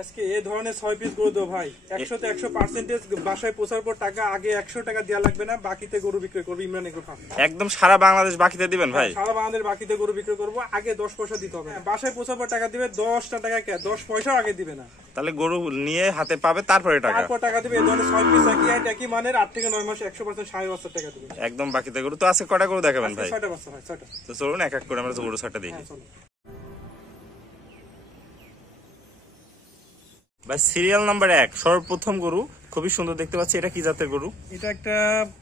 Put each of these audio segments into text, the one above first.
আজকে এই ধরনের 6 পিস গরু দেবো ভাই, 100 তে 100% বাসায় পৌঁছার পর টাকা আগে 100 টাকা দেওয়া লাগবে না, বাকিতে গরু বিক্রি করবো ইমরান এগ্রো ফার্ম। একদম সারা বাংলাদেশ বাকিতে দিবেন ভাই? সারা বাংলাদেশ বাকিতে গরু বিক্রি করবো, আগে 10 পয়সা দিতে হবে। বাসায় পৌঁছার পর টাকা দিবে, 10টা টাকা 10 পয়সা আগে দিবে না। তাহলে গরু নিয়ে হাতে পাবে তারপরে টাকা দিবে। এই ধরনের 6 পিস একই মানের 8 থেকে 9 মাস 100% 7.5 টাকা দিবে একদম বাকিতে গরু। তো আজকে কয়টা গরু দেখাবেন ভাই? 6টা বাচ্চা ভাই, 6টা। তো চলুন এক এক করে আমরা গরু 6টা দেখি। ভাই সিরিয়াল নাম্বার 1 সর্বপ্রথম গরু খুবই সুন্দর দেখতে পাচ্ছি, এটা কি জাতের গরু? এটা একটা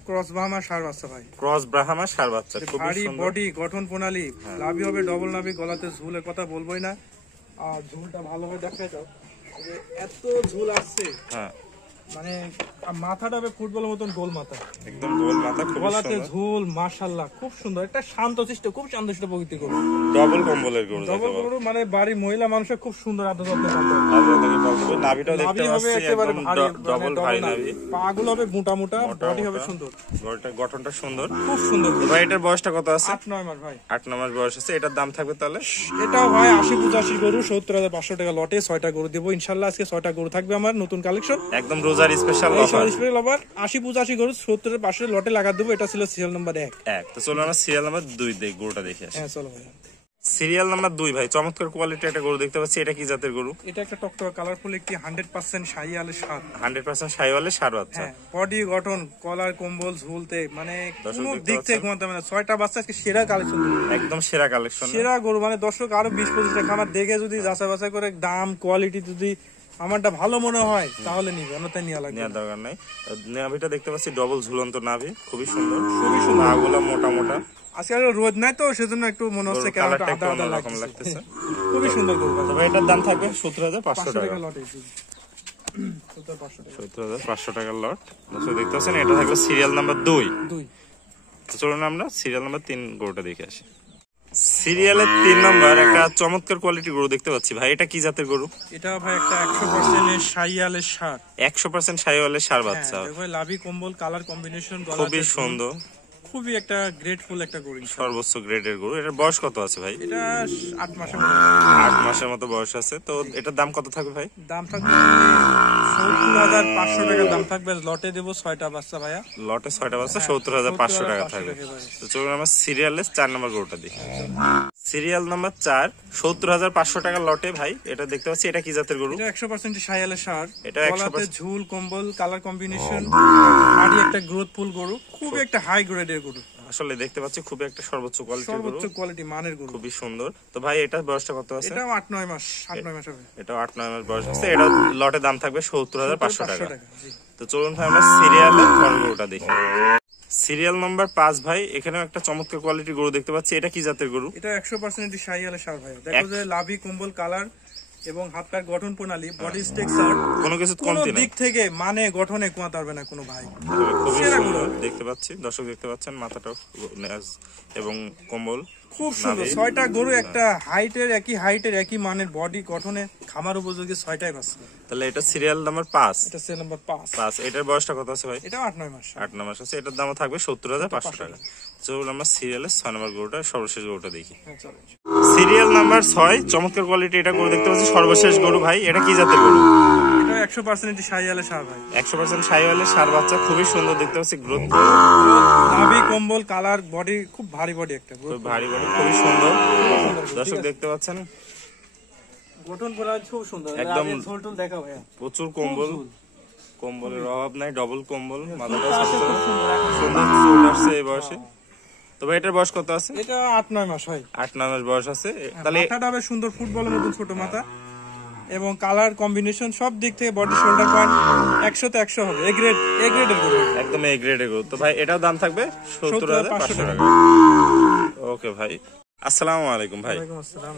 ক্রস ব্রাহ্মা ষাঁড় বাচ্চা ভাই। ক্রস ব্রাহ্মা ষাঁড় বাচ্চা, খুবই সুন্দর বডি গঠন প্রণালী, নাভি হবে ডবল নাভি, গলাতে ঝুলের কথা বলবোই না। আর ঝুলটা ভালোভাবে দেখাই দাও, এত ঝুল আসছে। হ্যাঁ মানে মাথাটা হবে ফুটবলের মতন গোল মাথা, একদম গোল মাথা, খুব গলাতে সুন্দর ঝুল, মাশাআল্লাহ খুব সুন্দর। একটা শান্তশিষ্ট, খুব শান্তশিষ্ট প্রকৃতির গরু, ডবল কম্বলের গরু। ডবল গরু মানে বাড়ির মহিলা মানুষের খুব সুন্দর আদর যত্ন পাবে। নাভিটাও দেখতে পাচ্ছি একদম ডবল ভারী নাভি, পাগুলো হবে মোটা মোটা, বডি হবে সুন্দর, গঠনটা সুন্দর, খুব সুন্দর। ভাই এটার বয়সটা কত আছে? 8-9 মাস ভাই। 8-9 মাস বয়স আছে। এটার দাম থাকবে তাহলে? এটাও ভাই 80-85 গরু, 70,500 টাকা লটে 6টা গরু দেবো ইনশাআল্লাহ। আজকে 6টা গরু থাকবে আমার নতুন কালেকশন, একদম রোজার স্পেশাল অফার। 80-85 গরু 70,500 লটে লাগা দেবো। এটা ছিল সিরিয়াল নাম্বার 1। তো চলো আমরা সিরিয়াল নাম্বার 2 দেখি, গরুটা দেখে আসি। হ্যাঁ চলো ভাই। সিরিয়াল নাম্বার 2 ভাই, চমৎকার কোয়ালিটি একটা গরু দেখতে পাচ্ছি, এটা কি জাতের গরু? এটা একটা টকটকা কালারফুল একটি 100% শাহিওয়ালের ষাঁড়। 100% শাহিওয়ালের ষাঁড় বাচ্চা। বডি গঠন, কলার কম্বল ঝুলতে মানে কোনো দিক থেকে ঘুমাতে মানে 6টা বাচ্চা আজকে সেরা কালেকশন, একদম সেরা কালেকশন, সেরা গরু। মানে দর্শক আরো 20-25টা খামার দেখে যদি যাচাই বাছাই করে দাম কোয়ালিটি যদি আমারটা ভালো মনে হয় তাহলে নিবে, অন্যথায় নেওয়া লাগবে, নেওয়ার দরকার নাই। নাভিটা দেখতে পাচ্ছি ডবল ঝুলন্ত নাভি, খুবই সুন্দর, খুবই সুন্দর। পাগুলো মোটা মোটা, আজকে রোদ নাই তো সেজন্য একটু মনে হচ্ছে কেমন আদা আদা লাগতেছে। খুবই সুন্দর গরু। তবে এটার দাম থাকবে 70,500 টাকা লটে, 70,500 টাকার লট। দেখতে পাচ্ছেন এটা থাকবে সিরিয়াল নাম্বার 2। চলুন আমরা সিরিয়াল নাম্বার 3 গরুটা দেখে আসি। সিরিয়ালের 3 নাম্বার একটা চমৎকার কোয়ালিটি গরু দেখতে পাচ্ছি ভাই, এটা কি জাতের গরু? এটা ভাই একটা 100% শাহিওয়ালের ষাঁড়। 100% শাহিওয়ালের ষাঁড় বাচ্চা, লাভি কম্বল কালার কম্বিনেশন, খুবই সুন্দর, খুবই একটা গ্রেটফুল একটা গরু, সর্বোচ্চ গ্রেডের গরু। এটার বয়স কত আছে ভাই? এটা 8 মাসের মতো বয়স আছে। তো এটার দাম কত থাকবে ভাই? দাম থাকবে 70,500 টাকা দাম থাকবে। লটে দেবো 6টা বাচ্চা ভাইয়া, লটে 6টা বাচ্চা 70,500 টাকা থাকবে। তো চলুন আমরা সিরিয়ালের 4 নম্বর গরুটা দেখি। সিরিয়াল নাম্বার 4 70,500 টাকা লটে ভাই, এটা দেখতে পাচ্ছি, এটা কি জাতের গরু? এটা 100% শাহিওয়ালের ষাঁড়। এটা 100% ঝুল কম্বল কালার কম্বিনেশন, আর একটা গ্রোথফুল গরু, খুব একটা হাই গ্রেডের গরু। আসলে দেখতে পাচ্ছি খুব একটা সর্বোচ্চ কোয়ালিটির গরু, সর্বোচ্চ কোয়ালিটি মানের গরু, খুবই সুন্দর। তো ভাই এটার বয়সটা কত আছে? এটাও 8-9 মাস, 8-9 মাস হবে। এটাও 8-9 মাস বয়স আছে। এটা লটে দাম থাকবে 70,500 টাকা। তো চলুন ভাই আমরা সিরিয়ালের পরের গরুটা দেখি। সিরিয়াল নাম্বার 5 ভাই, এখানেও একটা চমৎকার কোয়ালিটির গরু দেখতে পাচ্ছি, এটা কি জাতের গরু? এটা 100% শাহিওয়ালের ষাঁড় ভাই। দেখো যে লাভি কম্বল কালার এবং হাত পায়ের গঠন প্রণালী, বডি স্ট্রাকচার, কোনো কিছু কমতি নাই, দিক থেকে মানে গঠনে কোয়াতে পারবে না কোনো ভাই। খুবই সুন্দর দেখতে পাচ্ছি, দর্শক দেখতে পাচ্ছেন মাথাটা এবং কম্বল খুব সুন্দর। 6টা গরু একটা হাইটের, একই হাইটের একই মানের বডি গঠনে খামার উপযোগী 6টাই বাচ্চা। তাহলে এটা সিরিয়াল নাম্বার 5। এটা সিরিয়াল নাম্বার 5। এটার বয়সটা কত আছে ভাই? এটা 8-9 মাস। 8-9 মাস আছে। এটার দাম থাকবে 70,500 টাকা। চলুন আমরা সিরিয়ালের 6 নম্বর গরুটা, সর্বশেষ গরুটা দেখি। সিরিয়াল নাম্বার 6 চমৎকার কোয়ালিটি এটা গরু দেখতে পাচ্ছি, সর্বশেষ গরু ভাই, এটা কি জাতের গরু? এটা 100% শাহিওয়ালের ষাঁড় ভাই। 100% শাহিওয়ালের ষাঁড় বাচ্চা, খুবই সুন্দর দেখতে পাচ্ছি, গ্রোথ, নাভি কম্বল কালার, বডি খুব ভারী বডি, একটা খুব ভারী বডি, খুবই সুন্দর। দর্শক দেখতে পাচ্ছেন গঠন করা খুব সুন্দর, একদম ঝোলটোল দেখা ভাই, প্রচুর কম্বল, কম্বলের অভাব নাই, ডবল কম্বল, মাথাটা সুন্দর চুল আসছে এই বয়সে। তবে এটার বয়স কত আছে? এটা 8-9 মাস হয়। 8-9 মাস বয়স আছে। তাহলে মাথাটা হবে সুন্দর ফুটবলের মতন ছোট মাথা এবং কালার কম্বিনেশন সব দিক থেকে বডি শোল্ডার পয়েন্ট 100 তে 100 হবে। এ গ্রেডের গরু, একদম এ গ্রেডের গরু। তো ভাই এটার দাম থাকবে 70,500 টাকা। ওকে ভাই, আসসালামু আলাইকুম ভাই,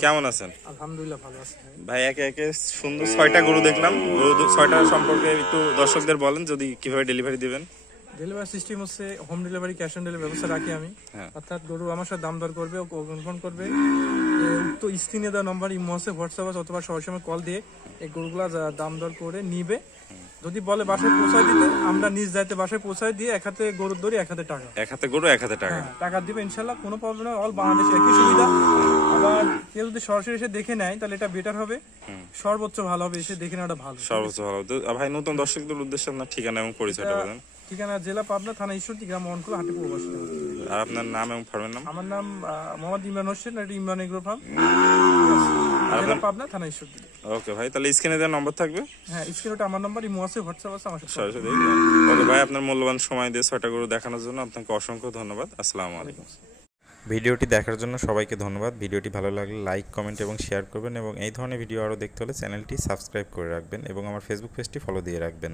কেমন আছেন? আলহামদুলিল্লাহ ভালো আছি ভাই। একে একে সুন্দর 6টা গরু দেখলাম, গরু 6টা সম্পর্কে একটু দর্শকদের বলেন, যদি কিভাবে ডেলিভারি দিবেন। ডেলিভারি সিস্টেম হচ্ছে home delivery, cash on delivery ব্যবস্থা রাখি আমি। অর্থাৎ গরু আমার সাথে দাম দর করবে, ও কনফার্ম করবে, তো স্ক্রিনে দেওয়া নম্বর ইমো আছে, হোয়াটসঅ্যাপ আছে, অথবা সরাসরি কল দিয়ে এই গরুগুলা দাম দর করে নিবে। যদি বলে বাসায় পৌঁছায় দিতে, আমরা নিজ দায়িত্বে বাসায় পৌঁছায় দিয়ে এক হাতে গরুর দড়ি, এক হাতে টাকা। এক হাতে গরু, এক হাতে টাকা। টাকা দিবে ইনশাল্লাহ, কোনো প্রবলেম নেই। অল বাংলাদেশে একই সুবিধা। আবার কেউ যদি সরাসরি এসে দেখে নেয় তাহলে এটা বেটার হবে, সর্বোচ্চ ভালো হবে। এসে দেখে নেওয়াটা ভালো, সর্বোচ্চ ভালো। তো ভাই, নতুন দর্শকদের উদ্দেশ্যে আপনার ঠিকানা এবং পরিচয়টা বলেন। ঠিকানা জেলা পাবনা, থানা ঈশ্বরদী, গ্রাম মোহনকুল, হাটিপুর বসে। আর আপনার নাম এবং ফার্মের নাম? আমার নাম মোহাম্মদ ইমরান হোসেন, এটা ইমরান এগ্রো ফার্ম, জেলা পাবনা, থানা ঈশ্বরদী। ওকে ভাই, তাহলে স্ক্রিনে দেওয়া নম্বর থাকবে। হ্যাঁ, স্ক্রিনে আমার নাম্বার, ইমো আছে, হোয়াটসঅ্যাপ আছে, আমার সাথে সরাসরি। ওকে ভাই, আপনার মূল্যবান সময় দিয়ে 6টা গরু দেখানোর জন্য আপনাকে অসংখ্য ধন্যবাদ। আসসালামু আলাইকুম। ভিডিওটি দেখার জন্য সবাইকে ধন্যবাদ। ভিডিওটি ভালো লাগলে লাইক, কমেন্ট এবং শেয়ার করবেন, এবং এই ধরনের ভিডিও আরও দেখতে হলে চ্যানেলটি সাবস্ক্রাইব করে রাখবেন এবং আমার ফেসবুক পেজটি ফলো দিয়ে রাখবেন।